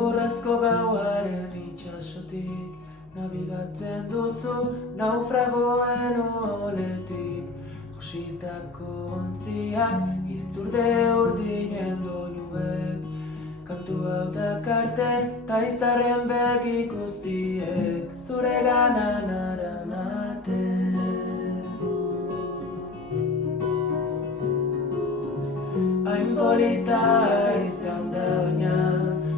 Urrezko gauaren itxasotik nabigatzen duzu naufragoen oletik. Jositako ontziak izturde urdinen doinuek, kantu hau dakarte ta iztarren begi guztiek zure gana naramate. Hain polita izan da baina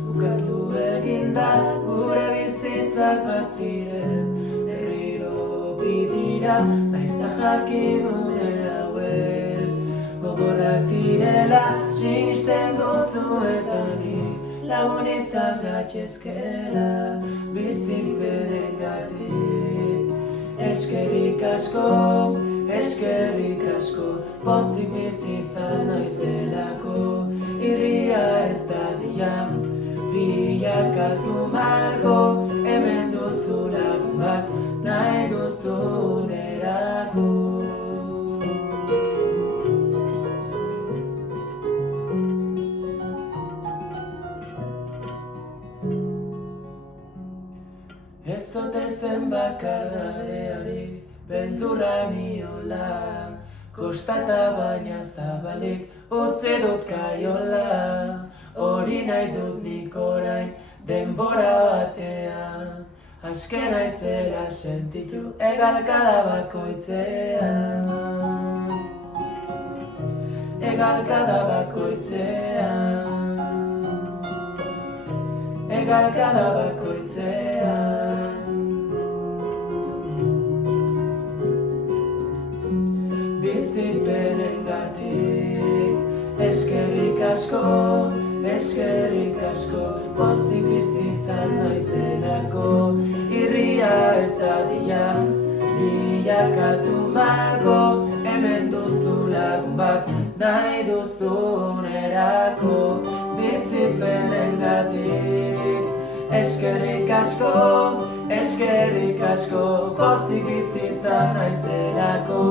bukatu eginda gure bizitzak bat ziren. Berriro bidira naiz ta jakin hauek gogorrak direla sinisten dutzu eta ni lagun izan gaitezkela bizipenengatik. Eskerrik asko, pozik bizi izan naizelako. Irria ez dadila bilakatu malko, hemen duzu lagun bat nahi duzunerako. Ez ote zen bakardadeari beldurra niola, kostata baina zabalik utzi dut kaiola. Hori nahi dut nik orain denbora batean, aske naizela sentitu egalkada bakoitzean. Egalkada bakoitzean, egalkada bakoitzean. Bizipenengatik eskerrik asko, pozik bizi izan naizelako. Irria ez dadila bilakatu malko, hemen duzu lagun bat nahi duzunerako. Bizipenengatik eskerrik asko, pozik bizi izan naizelako.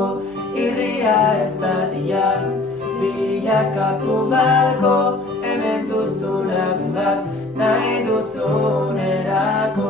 Irria ez dadila bilakatu malko, hemen duzu lagun bat nahi duzunerako.